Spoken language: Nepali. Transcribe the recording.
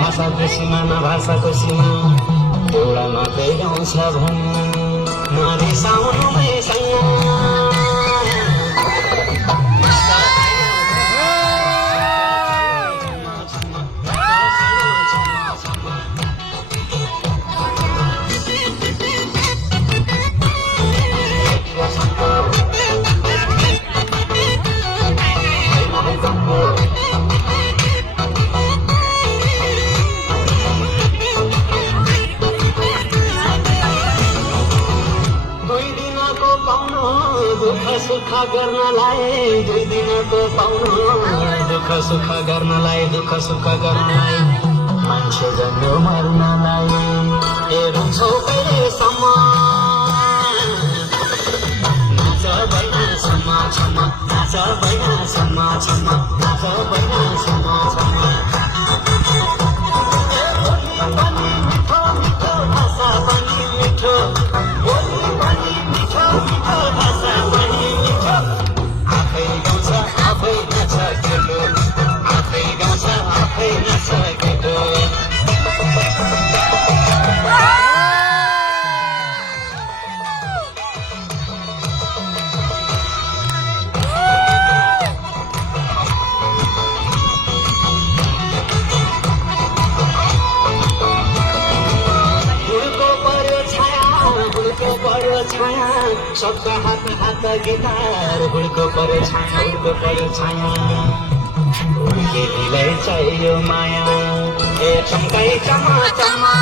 भाषाको सीमा न भाषाको सीमा एउटा मात्रै गाउँछ भन्नु नरिसाउनुमै दुःख सुख गर्नलाई 2 दिनको पाउनु दुःख सुख गर्नलाई मान्छे जन्म मर्नलाई ए रुन्छौ कहिलेसम्म नाच बैना सम्म सम्म नाच बैना सम्म सम्म नाच बैना सम्म सम्म बोली पनि मिठो मिठो भाषा पनि मिठो बोली पनि मिठो मिठो भाषा पनि मिठो आफै गाउँछ आफै नाच्छ केटो आफै गाउँछ आफै नाच्छ केटो छाया सबका हात हात गिटार हुड्को पर्यो छाया केटीलाई चाहियो माया ए चम्काई चमा चमा